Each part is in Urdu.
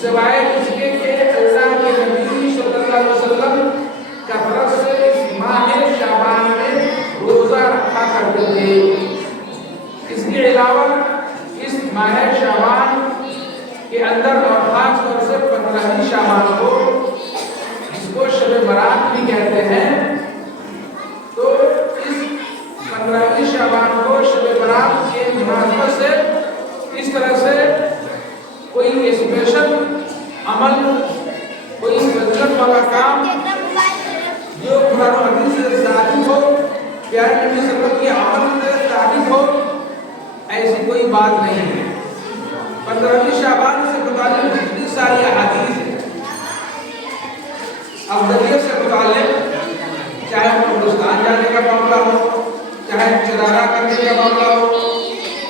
سوائے اس کے کہ اللہ کے نبی صلی اللہ علیہ وسلم والا کام جو قرآن و حدیث سے ثابت ہو، پیارے نبی صلی اللہ علیہ وسلم کی عمل سے ثابت ہو، ایسی کوئی بات نہیں ہے۔ 15ویں شعبان سے متعلق جتنی ساری احادیث ہیں افضلیت سے متعلق، چاہے قبرستان جانے کا معاملہ ہو، چاہے چرارہ کرنے کا معاملہ ہو،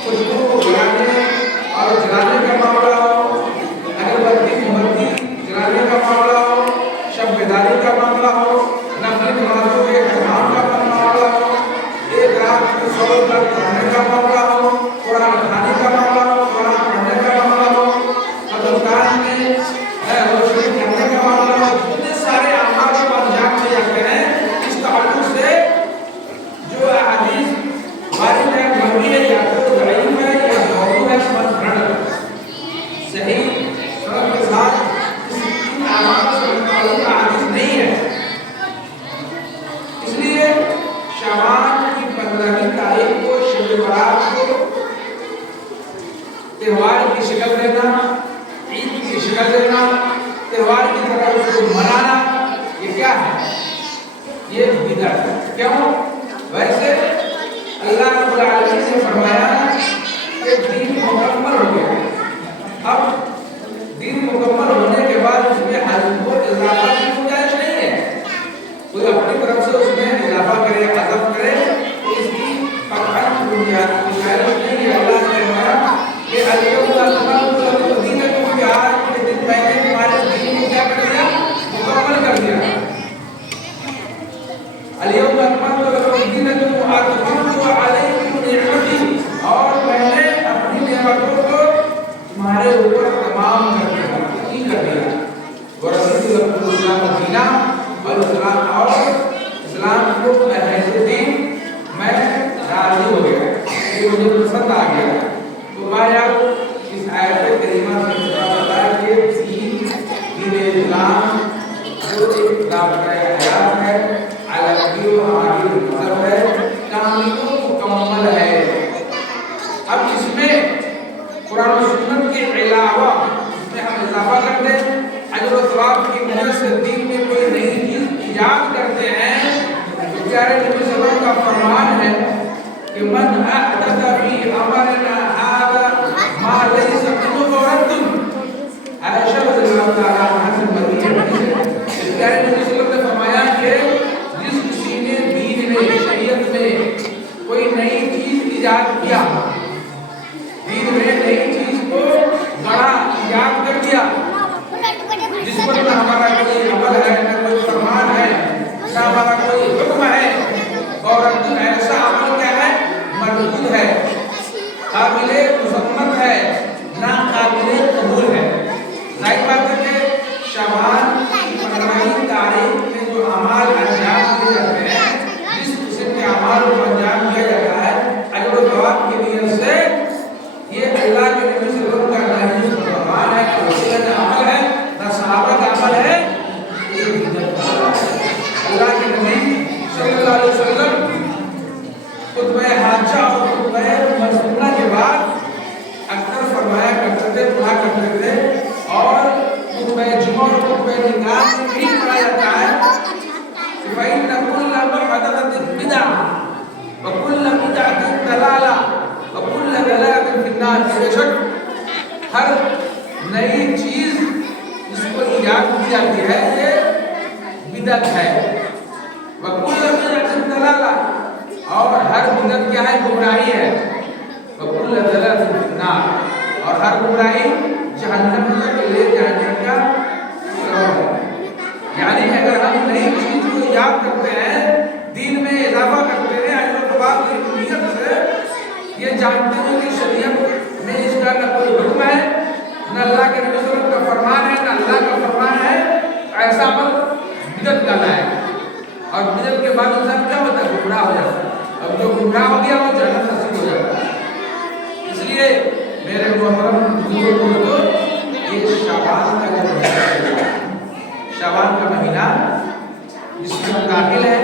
خوشبو کو جلانے اور جلانے کا معاملہ ہو، اگر بتی جلانے کا معاملہ ہو، شب بیداری کا معاملہ ہو، نفلی نمازوں کے اہتمام کا معاملہ ہو، ایک رات کی سحر تک پڑھنے کا معاملہ ہو، قرآن کھانے کا معاملہ ہو، قرآن پڑھنے کا معاملہ ہو، قبرستان میں روشنی کرنے کا معاملہ ہو، جتنے سارے اعمال کو انجام دے جاتے ہیں، اس تعلق سے جو احادیث وارد ہے مروی ہے یا تو ضعیف ہے یا موضوع ہے، منفرد صحیح سند کے ساتھ ان اعمال سے متعلق احادیث نہیں ہے۔ اس لیے شعبان کی 15ویں تاریخ کو شب برات کو تہوار کی شکل دینا، عید کی شکل دینا، تہوار کی طرح اس کو منانا، یہ کیا ہے؟ یہ بدعت ہے۔ کیوں؟ ویسے اللہ رب العالمین نے فرمایا کہ دین مکمل ہو گیا، اب دین مکمل ہونے کے بعد اس میں حذف و اضافہ کی گنجائش نہیں ہے۔ کوئی اپنی طرف سے اس میں اضافہ کرے، حذف کرے تو اس کی قطعاً گنجائش نہیں ہے۔ اللہ نے فرمایا کہ الیوم اکملت لکم دینکم، کہ آج کے دن میں نے تمہارے دین کو کیا کر دیا؟ مکمل کر دیا۔ الیوم اکملت لکم دینکم واتممت علیکم نعمتی، اور میں نے اپنی نعمتوں کو تمہارے اوپر تمام کر دیا، پوری کر دیا۔ ورضیت لکم الاسلام دینا، اور اسلام کو حیثیت دین میں راضی ہو گیا، یہ مجھے پسند آ گیا۔ تو آیا اس آیت کریمہ سے پتہ ہے کہ دین اسلام جو ایک رابطہ حیات ہے، علاقی و عاقل مذہب ہے، کامل و مکمل ہے۔ اب اس میں قرآن و سنت کے علاوہ اس میں ہم اضافہ کرتے ہیں، اجر و ثواب کی وجہ سے دین میں کوئی نئی چیز ایجاد کرتے ہیں، تو پیارے نبی صلی اللہ علیہ وسلم کا فرمان ہے کہ من احدث فی امرنا ھذا ما لیس منہ فرد۔ عائشہ رضی اللہ تعالیٰ عنہا سے مروی ہے، پیارے نبی صلی اللہ علیہ وسلم نے فرمایا کہ جس کسی نے دین میں، شریعت میں کوئی نئی چیز ایجاد کیا، دین میں نئی چیز کو گڑا، ایجاد کر دیا، جس پر نہ ہمارا کوئی عمل ہے، نہ کوئی فرمان ہے، نہ ہمارا کوئی حکم ہے، اور ایسا عمل کیا ہے؟ مردود ہے، قابل مذمت ہے، ناقابل قبول ہے۔ ظاہر بات ہے کہ شعبان کی 15ویں تاریخ میں جو اعمال انجام دیے جاتے ہیں، جس قسم کے اعمال کو انجام دیا جاتا ہے اجر و ثواب کی نیت سے، یہ اللہ کے نبی صلی اللہ علیہ وسلم کا فرمان ہے کہ وسیلہ عمل ہے، نہ صحابہ کا عمل ہے، یہ بدعت ہے۔ اللہ کے نبی صلی اللہ علیہ وسلم خطبہ حاجہ اور خطبہ مسنونہ کے بعد اکثر فرمایا کرتے تھے، پڑھا کرتے تھے، اور خطبہ جمعہ اور خطبہ نکاح میں بھی پڑھا جاتا ہے کہ فَإِنَّ كُلَّ مُحْدَثَةٍ بِدْعَةٌ وَكُلَّ بِدْعَةٍ ضَلَالَةٌ وَكُلَّ ضَلَالَةٍ فِي النَّارِ۔ بے شک ہر نئی چیز جس کو ایجاد کی جاتی ہے یہ بدعت ہے، وَكُلَّ بِدْعَةٍ ضَلَالَةٌ، اور ہر بدعت کیا ہے؟ گمراہی ہے، وَكُلَّ ضَلَالَةٍ فِي النَّارِ، اور ہر گمراہی جہنم تک لے جانے کا سبب ہے۔ یعنی اگر ہم نئی چیز کو ایجاد کرتے ہیں، دین میں اضافہ کرتے ہیں، اجر و ثواب کی نیت سے، یہ جانتے ہیں کہ شریعت میں اس کا نہ کوئی حکم ہے، نہ اللہ کے نبی صلی اللہ علیہ وسلم کا فرمان ہے، نہ اللہ کا فرمان ہے، ایسا عمل بدعت کہلاتا ہے، اور بدعت کے بعد انسان کیا ہوتا ہے؟ گمراہ ہو جاتا ہے۔ اب جو گمراہ ہو گیا وہ جہنم نصیب ہو جاتا ہے۔ اس لیے میرے محترم بزرگوں، یہ شعبان کا جو مہینہ ہے، شعبان کا مہینہ جس میں ہم داخل ہے،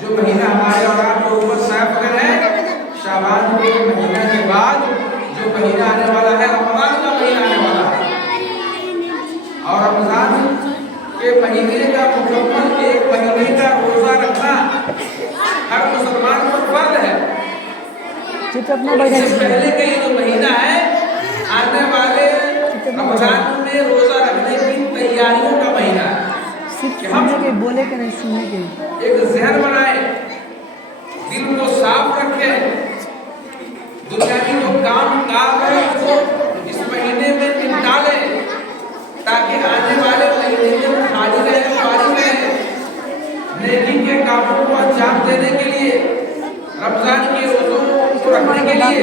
جو مہینہ ہمارے اور آپ کے اوپر سایہ فگن ہے، شعبان کے مہینہ کے بعد جو مہینہ آنے والا ہے، رمضان کا مہینہ آنے والا ہے، اور رمضان کہ مہینے کا مکمل 1 مہینے کا روزہ رکھنا ہر مسلمان پر فرض ہے۔ اس سے پہلے کا یہ جو مہینہ ہے آنے والے رمضان میں روزہ رکھنے کی تیاریوں کا مہینہ ہے کہ ہم ایک ذہن بنائیں، دل کو صاف رکھیں، دنیاوی جو کام کاج ہے اس کو اس مہینے میں نپٹا لیں تاکہ آنے والے مہینے میں خالی رہیں، فارغ رہیں، نیکی کے کاموں کو انجام دینے کے لیے، رمضان کے روزوں کو رکھنے کے لیے،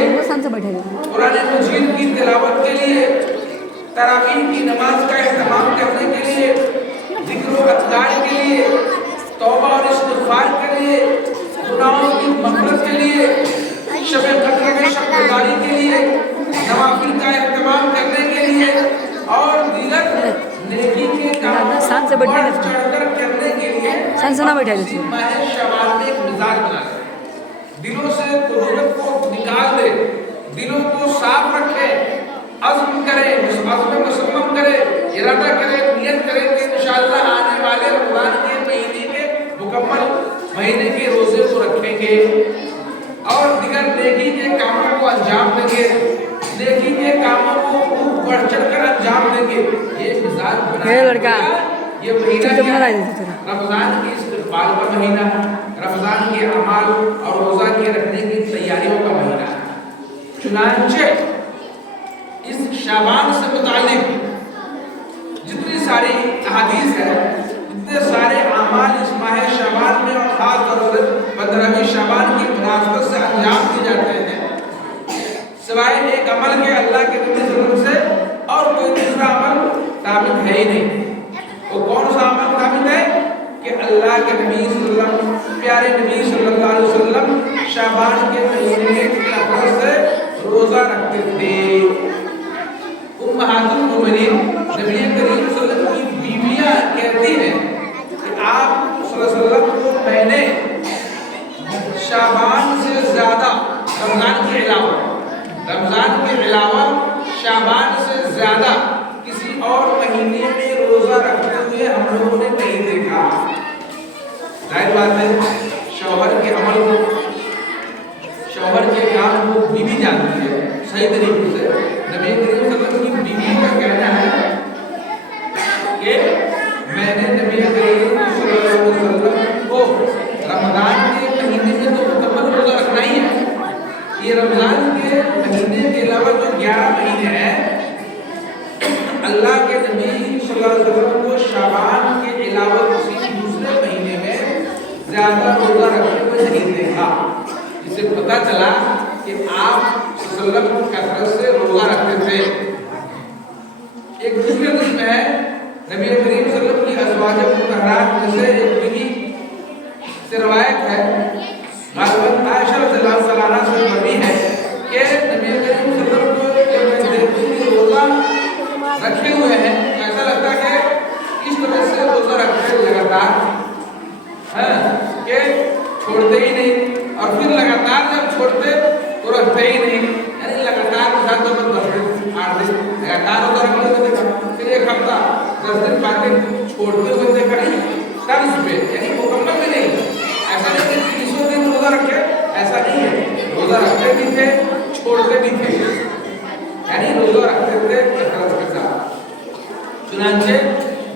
قرآن مجید کی تلاوت کے لیے، تراویح کی نماز کا اہتمام کرنے کے لیے، ذکر و اذکار کے لیے، توبہ اور استغفار کے لیے، گناہوں کی مغفرت کے لیے، شب قدر کی شب گزاری کے لیے، نوافل کا اہتمام کرنے کے لیے اور دیگر نیکی کے کاموں کو بڑھ چڑھ کر کرنے کے لیے اسی ماہ شوال میں ایک مزاج بنا لیں، دلوں سے قربت کو نکال دے، دلوں کو صاف رکھے، عزم کرے، عزم مصمم کرے، ارادہ کرے، نیت کرے کہ انشاءاللہ آنے والے رمضان کے مہینے کے مکمل مہینے کے روزے کو رکھیں گے اور دیگر نیکی کے کاموں کو انجام دیں گے، نیکی کے کاموں کو خوب بڑھ چڑھ کر انجام دیں گے۔ یہ مزاج بنایا یہ مہینہ رمضان کی استقبال کا مہینہ، رمضان کے اعمال اور روزہ کے رکھنے کی تیاریوں کا مہینہ ہے۔ چنانچہ اس شعبان سے متعلق جتنی ساری احادیث ہے، اتنے سارے اعمال اس ماہ شعبان میں اور خاص طور سے 15ویں شعبان کی مناسبت سے انجام دیے جاتے ہیں، سوائے ایک عمل کے اللہ کے نبی صلی اللہ علیہ وسلم سے اور کوئی دوسرا عمل ثابت ہے ہی نہیں۔ وہ کون سا عمل ثابت ہے کہ اللہ کے نبی صلی اللہ علیہ وسلم، پیارے نبی صلی اللہ علیہ وسلم شعبان کے مہینے میں کثرت سے روزہ رکھتے تھے۔ امہات المومنین نبی کریم صلی اللہ علیہ وسلم کی بیویاں کہتی ہیں کہ آپ صلی اللہ علیہ وسلم کو میں نے شعبان سے زیادہ رمضان کے علاوہ شعبان سے زیادہ کسی اور مہینے میں روزہ رکھتے ہوئے ہم لوگوں نے نہیں دیکھا۔ ظاہر بات ہے شوہر کے عمل کو، شوہر کے کام کو بیوی جانتی ہے صحیح طریقے سے۔ نبی کریم صلی اللہ علیہ وسلم کی بیوی کا کہنا ہے کہ میں نے نبی کریم صلی اللہ علیہ وسلم کو رمضان کے مہینے میں تو مکمل روزہ رکھنا ہی ہے، یہ رمضان کے مہینے کے علاوہ جو 11 مہینے ہیں اللہ کے نبی صلی اللہ علیہ وسلم کو شعبان کے علاوہ کسی دوسرے مہینے میں زیادہ روزہ رکھتے ہوئے نہیں دیکھا۔ اس سے پتہ چلا کہ آپ صلی اللہ علیہ وسلم کثرت سے روزہ رکھتے تھے۔ ایک دوسرے حدیث میں ہے نبی کریم صلی اللہ علیہ وسلم کی ازواج مطہرات میں سے ایک بیوی سے روایت ہے، غالباً عائشہ رضی اللہ عنہا سے مروی ہے کہ نبی کریم صلی اللہ علیہ وسلم کو جب میں دیکھتی کہ روزہ رکھے ہوئے ہیں ایسا لگتا کہ اس طرح سے روزہ رکھتے لگاتار کہ چھوڑتے ہی نہیں، اور پھر لگاتار جب چھوڑتے تو رکھتے ہی نہیں، یعنی لگاتار مثال طور پر 10 دن 8 دن لگاتار روزہ رکھتے ہوئے دیکھا، پھر ایک ہفتہ 10 دن 5 دن چھوڑتے ہوئے دیکھا، طرز پہ یعنی مکمل بھی نہیں، ایسا نہیں کہ 300 دن روزہ رکھے، ایسا نہیں ہے، روزہ رکھتے بھی تھے چھوڑتے بھی تھے، یعنی روزہ رکھتے تھے کثرت کے ساتھ۔ چنانچہ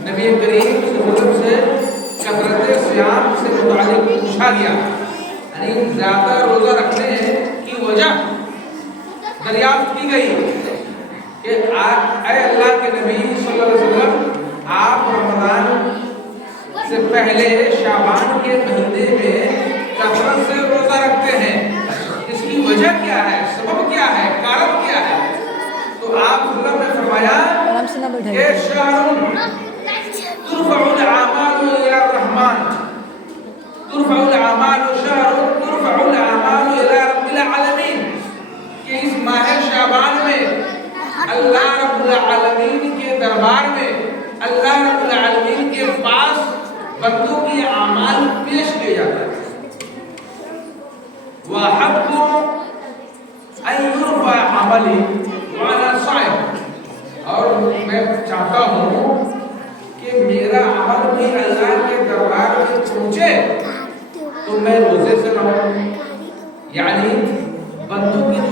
نبی کریم صلی اللہ علیہ وسلم سے کثرت صیام سے متعلق پوچھا گیا، یعنی زیادہ روزہ رکھنے کی وجہ دریافت کی گئی کہ اے اللہ کے نبی صلی اللہ علیہ وسلم آپ رمضان سے پہلے شعبان کے مہینے میں کثرت سے روزہ رکھتے ہیں، اس کی وجہ کیا ہے، سبب کیا ہے، کارن کیا ہے؟ تو آپ صلی اللہ علیہ وسلم نے فرمایا کہ شہر ترفع الاعمال الى الرحمن، ترفع الاعمال شهر ترفع الاعمال الى رب العالمین، کہ اس ماہ شعبان میں اللہ رب العالمین کے دربار میں، اللہ رب العالمین کے پاس بندوں کے اعمال پیش کیے جاتے ہیں۔ وَحَبُّ أَن يُرْفَعَ عَمَلِي وَأَنَا صَائِمٌ، اور میں چاہتا ہوں کہ میرا عمل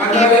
15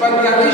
15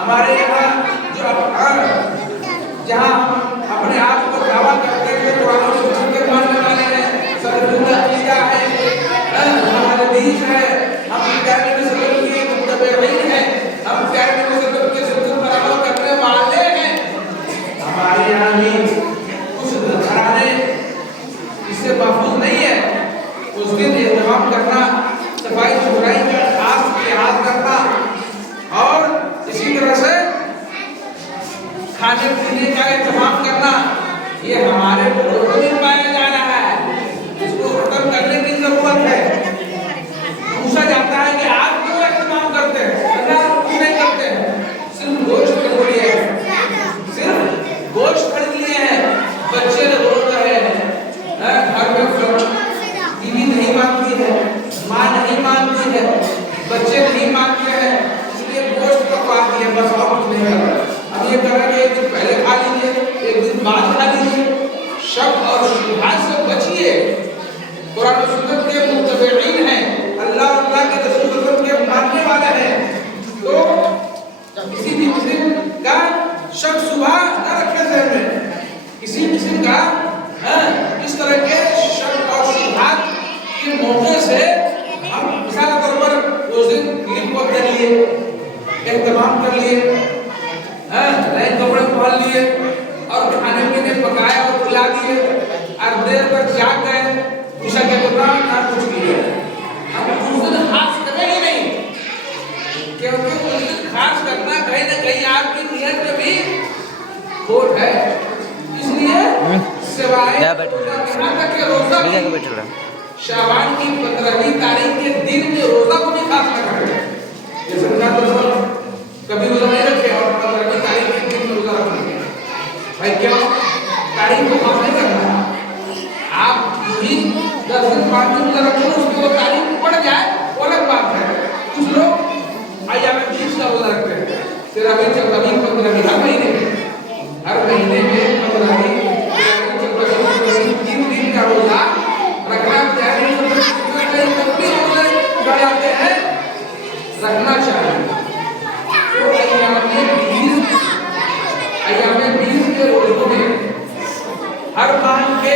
ہمارے یہاں جو جہاں ہم اپنے آپ کو دعویٰ کرتے ہیں قرآن و سنت کے ماننے والے ہیں، سلفی عقیدہ ہے، ہمارے حدیث ہے، ہم پیارے نبی صلی اللہ علیہ وسلم کے متبعین ہیں، ہم پیارے نبی صلی اللہ علیہ وسلم کے سنت پر عمل کرنے والے ہیں، ہمارے یہاں بھی کچھ گھرانے اس سے محفوظ نہیں ہے۔ اس دن اہتمام کرنا، صفائی ستھرائی کا خاص لحاظ کرنا، اور اسی طرح سے کھانے پینے کا اہتمام کرنا، یہ ہمارے ملک میں پایا جا رہا ہے، اس کو ختم کرنے کی ضرورت ہے۔ پوچھا جاتا ہے کہ آپ کیوں اہتمام کرتے ہیں؟ اللہ کیوں نہیں کرتے ہیں؟ صرف گوشت کے لیے، صرف گوشت خرید لیے ہیں، بچے رو رہے ہیں، گھر میں بیوی نہیں مانتی ہے، ماں نہیں مانتی ہے، بچے نہیں مانتے ہیں، اس لیے گوشت پکوا دیا، بس اور کچھ نہیں کر رہا۔ اب یہ کریں گے ایک دن پہلے کھا لیجیے، ایک دن بعد کھا لیجیے، شک اور شبہات سے بچیے۔ قرآن و سنت کے متبعین ہیں، اللہ اور اللہ کے رسول صلی اللہ علیہ وسلم کے ماننے والے ہیں، تو کسی بھی قسم کا شک شبہ نہ رکھے ذہن میں، کسی قسم کا اس طرح کے شک اور شبہات کے موقع سے ہم مثال طور پر اس دن کلپ کو کر لیے، اہتمام کر لیے، نئے کپڑے پہن لیے اور کھانے پینے پکایا اور کھلا دیے، اور دیر تک جاگ گئے، عشاء کے دوران نہ کچھ کیے، ہم اس دن خاص کریں ہی نہیں، کیونکہ اس دن خاص کرنا کہیں نہ کہیں آپ کی نیت میں بھی کھوٹ ہے۔ اس لیے سوائے یہاں تک کہ روزہ شعبان کی 15ویں تاریخ کے دن میں روزہ کو بھی خاص نہ کریں، جیسے کبھی روزہ نہیں رکھے اور 15ویں تاریخ کے دن میں روزہ رکھیں گے، بھائی کیوں؟ تاریخ کو خاص نہیں کرنا، آپ بھی 10 دن 5 دن روزہ رکھو، اس میں وہ تاریخ پڑ جائے وہ الگ بات ہے۔ کچھ لوگ ایام بیس کا روزہ رکھتے ہیں، 13ویں 14ویں 15ویں ہر مہینے میں 15ویں 14ویں 3 دن کا روزہ رکھنا چاہیے، رکھنا چاہیے۔ تو ایام 20 کے روزوں میں ہر ماہ کے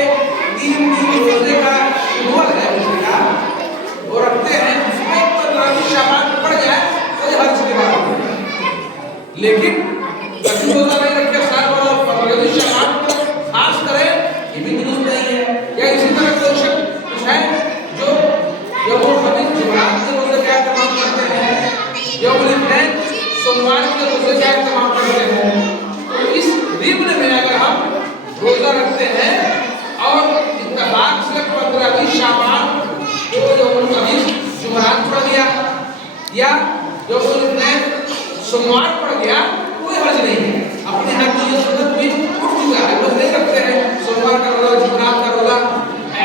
3 دن روزے کا شمول ہے اس کا، وہ رکھتے ہیں، اس میں 15ویں شعبان پڑ جائے تو یہ حج کی بات ہے، لیکن کبھی روزہ نہیں رکھے سال بھر 15ویں شعبان کو خاص کرے، یہ بھی درست نہیں ہے۔ یا اسی طرح کوئی شخص کچھ ہے جو یوم الخمیس جمعرات کے روزے کا اہتمام کرتے ہیں، یوم الاثنین سوموار کے روزے کا اہتمام کرتے ہیں، تو اس ضمن میں اگر ہم روزہ رکھتے ہیں اور اتفاق سے 15ویں شعبان کو یوم الخمیس جمعرات پڑ گیا یا یوم الاثنین سوموار پڑ گیا، کوئی حرج نہیں ہے، اپنے ہاں کی یہ سنت بھی اٹھ چکا ہے، وہ نہیں رکھتے ہیں سوموار کا روزہ، جمعرات کا روزہ،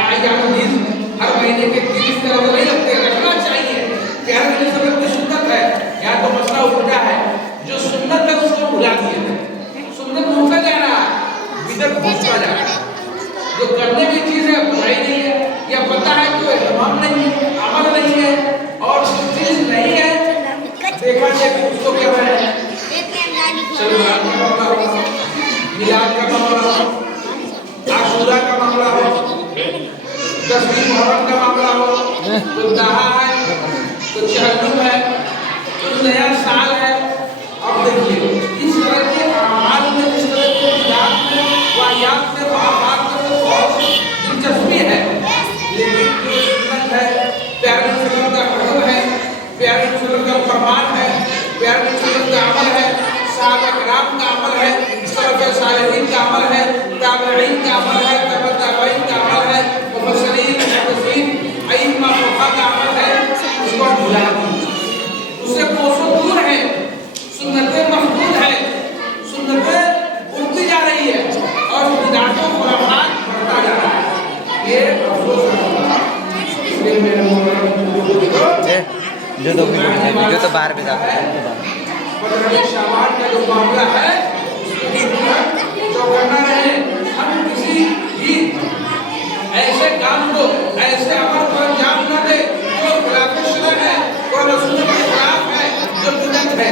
ایام بیس ہر مہینے کے 30 کا روزہ نہیں رکھتے، رکھنا چاہیے، پیارے نبی صلی اللہ علیہ وسلم کی سنت ہے۔ یا تو مسئلہ الٹا ہے، جو سنت ہے اس کو بھلا دیا ہے، سنت بھولتا جا رہا ہے، بدعت بھولتا جا رہا ہے، جو کرنے کی چیز ہے برائی نہیں ہے، یا پتہ ہے تو اہتمام نہیں ہے، عمل نہیں ہے، اور جو چیز نہیں ہے دیکھا جائے کہ اس کو کیا ہے، شلوار کا معاملہ ہو، میلاد کا معاملہ ہو، عاشورہ کا معاملہ ہو، 10ویں محرم کا معاملہ ہو، تو دہا ہے، تو چہلم ہے، تو نیا سال ہے۔ اب دیکھیے اس طرح کے اعمال میں، اس طرح کے بدعات میں، واقعات میں، واقعات میں بہت دلچسپی ہے، لیکن جو سنت ہے، پیارے نبی صلی اللہ علیہ وسلم کا حکم ہے، پیارے نبی صلی اللہ علیہ وسلم کا فرمان ہے، پیارے نبی صلی اللہ علیہ وسلم کا عمل ہے، صحابہ کرام کا عمل ہے، سلف صالحین کا عمل ہے، تابعین کا عمل ہے، تبع تابعین کا عمل ہے، مفسرین، محدثین، ائمہ فقہا کا عمل ہے، اس کو بھلا دیجیے، اس سے کوسوں دور ہے، سنتیں محدود ہے، سنتیں اڑتی جا رہی ہے اور بدعات و خرافات بڑھتا جا رہا ہے، یہ افسوس ہے۔ اس لیے میرے جو تو باہر بھی جاتا ہے، 15ویں شعبان کا جو معاملہ ہے جو کرنا رہے، ہم کسی بھی ایسے کام کو، ایسے عمل کو انجام نہ دے جو خلاف شرع ہے، جو رسول کے خلاف ہے، جو بدعت ہے۔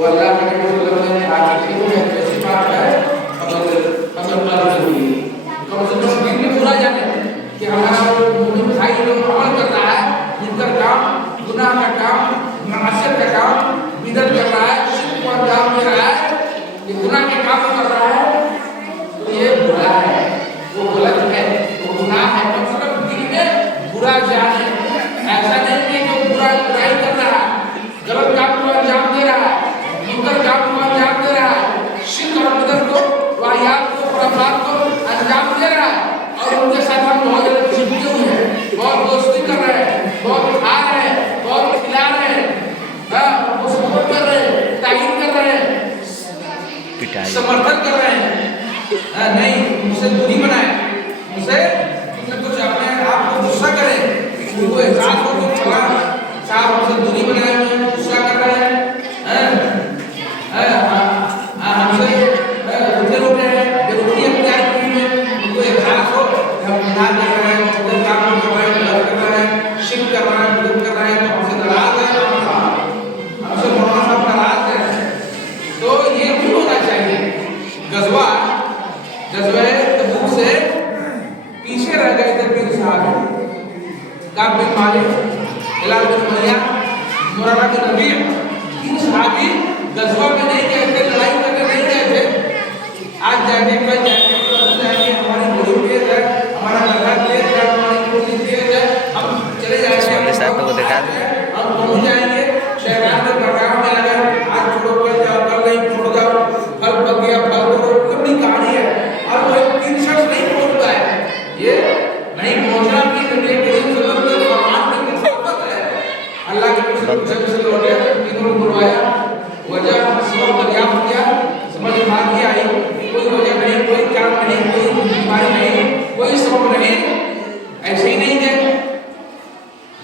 تو اللہ کے نبی صلی اللہ علیہ وسلم نے آ کے کیوں ہے ایسی بات ہے فضل اللہ ہوئی تو ہم دین میں برا جانے کہ ہمارا مومن بھائی جو عمل کر رہا ہے منکر کام گناہ کا کام معصیت کا کام بدعت کر رہا ہے شرک کو انجام دے رہا ہے یہ گناہ کے کام کر رہا ہے تو یہ برا ہے وہ غلط ہے وہ گناہ ہے مطلب دل میں برا جانے ایسا نہیں کہ جو برائی کر رہا ہے غلط کام کو انجام دے رہا ہے منکر کام کو انجام دے رہا ہے شرک اور بدعت کو واہیات کو خرافات کو انجام دے رہا ہے اور ان کے ساتھ ہم بہت زیادہ چپکے ہوئے ہیں بہت دوستی کر رہے ہیں بہت کھا رہے ہیں بہت کھلا رہے ہیں وہ سپورٹ کر رہے ہیں تعین کر رہے ہیں سمرتھن کر رہے ہیں نہیں ان سے دوری بنائے ان سے کچھ اپنے آپ کو غصہ کرے ان کو احساس ہو کہ فلاں صاحب ہم سے دوری بنائے ہوئے ہیں غصہ کر رہے ہیں ہم سے اٹھے ہیں ضروری اختیار کی ہوئے ان کو احساس ہو کہ ہم گناہ کر رہے ہیں غلط کام کر رہے ہیں غلط کر رہے ہیں شرک کر رہے ہیں بدعت کر رہے ہیں تو ہم سے ناراض ہیں ہم سے مولانا صاحب ناراض ہیں تو یہ بھی ہونا چاہیے جذبہ تبوک سے پیچھے رہ گئے تھے پیر صاحب کعب بن مالک ہلال بن امیہ مرارہ بن ربیع تین صحابی غزوہ میں نہیں گئے تھے لڑائی کرنے نہیں گئے تھے آج جا کے کل جا کے ہماری بڑی تیز ہے ہمارا لڑکا تیز ہے ہماری کوئی تیز ہے ہم چلے جائیں گے ہم پہنچ جائیں گے شہران میں پروگرام میں لگے آج چھوڑو کر جاؤ کل نہیں چھوڑ جاؤ پھل پک گیا پھل توڑو لمبی کہانی ہے اور وہ تین شخص نہیں پہنچتا ہے یہ نہیں پہنچنا بھی نبی کریم صلی اللہ علیہ وسلم کے فرمان میں مصیبت ہے اللہ کے رسول جب سے لوٹے تینوں کو بلوایا وجہ سبب دریافت کیا سمجھ بات یہ آئی کوئی وجہ نہیں کوئی کام نہیں کوئی بیماری نہیں کوئی سبب نہیں ایسے ہی نہیں تھے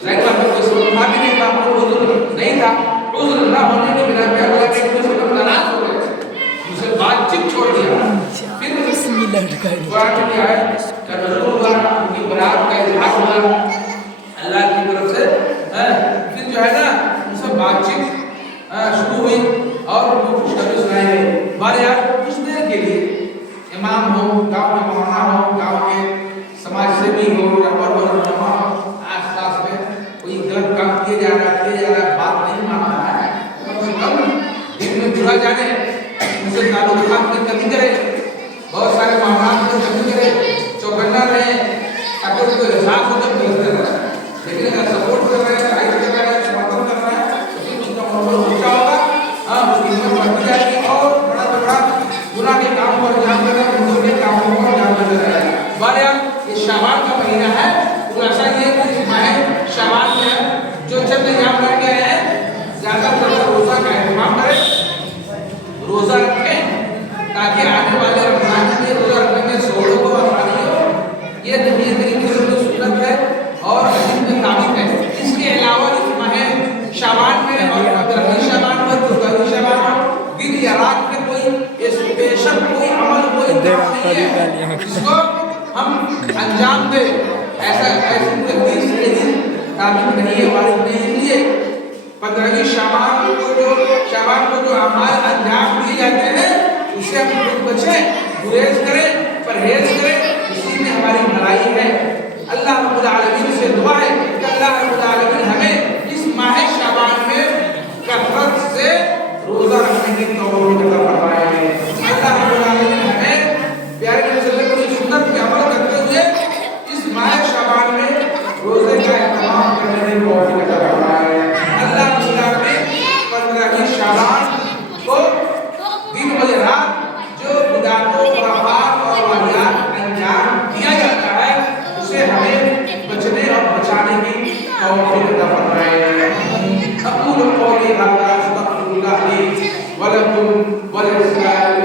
ظاہر بات ہے کوئی سبب تھا بھی نہیں تھا کوئی عذر نہیں تھا عذر نہ ہونے کی بنا پہ اللہ کے رسول صلی اللہ ناراض ہو گئے اسے بات چپ چھوڑ دیا پھر قرآن میں کیا ہے کہ رسول اللہ ان کی برات کا اظہار ہوا اللہ کی طرف سے پھر جو ہے نا ان سے بات چیت شروع ہوئی اور ان کو خوشخبری سنائی گئی ہمارے یہاں کچھ دیر کے لیے امام ہو گاؤں میں مولانا ہو گاؤں کے سماج سیوی ہو رہبر ہو رہنما ہو آس پاس میں کوئی غلط کام کیے جا رہا بات نہیں مان رہا ہے کم سے کم دل میں برا جانے ان سے تعلقات میں کمی کرے بہت سارے معاملات میں کمی کرے چوکنا رہے تاکہ اس کو احساس ہو جب غلط کر رہا ہے لیکن اگر سپورٹ کر رہے ہیں سائڈ کر رہے ہیں سمرتھن کر رہے ہیں تو پھر اس کا منوبل اونچا ہوگا اس کی عزت بڑھتی جائے گی اور بڑا سے بڑا گناہ کے کام کو انجام دے رہا ہے منکر کے کاموں کو انجام دے رہا ہے بہرحال یہ شعبان کا مہینہ ہے خلاصہ یہ کہ اس ماہ شعبان میں جو چند ایام رہ گئے ہیں زیادہ تر روزہ کا اہتمام کریں روزہ رکھیں تاکہ آنے والے رمضان میں روزہ رکھنے میں سہولت کو آسانی ہو یہ نبی کریم صلی اللہ علیہ وسلم کی سنت ہے اور حدیث میں ثابت ہے اس کے علاوہ اس ماہ شعبان میں اور ربیع شعبان میں ذوالحجہ شعبان میں دن یا رات میں کوئی اسپیشل کوئی عمل کوئی کام نہیں ہے اس کو ہم انجام دیں ایسی کوئی حدیث ثابت نہیں ہے وارد نہیں ہے لیے 15ویں شعبان کو جو اعمال انجام دیے جاتے ہیں اس سے ہم بچیں گریز کریں پرہیز کریں اسی میں ہماری بھلائی ہے اللہ رب العالمین سے دعا ہے کہ اللہ رب العالمین ہمیں اس ماہ شعبان میں کثرت سے روزہ رکھنے کی توفیق عطا فرمائے اللہ رب العالمین ہمیں پیارے نبی صلی اللہ علیہ وسلم کی سنت پہ عمل کرتے ہوئے اس ماہ شعبان میں روزے کا اہتمام کرنے کی توفیق عطا فرمائے اللہ رب العالمین 15ویں شعبان کو دن و رات جو بدعتوں خرافات اور واہیات انجام دیا جاتا ہے اسے ہمیں بچنے اور بچانے کی توفیق عطا فرمائے اقول قولی ھذا استغفر اللہ لی ولکم وللسائر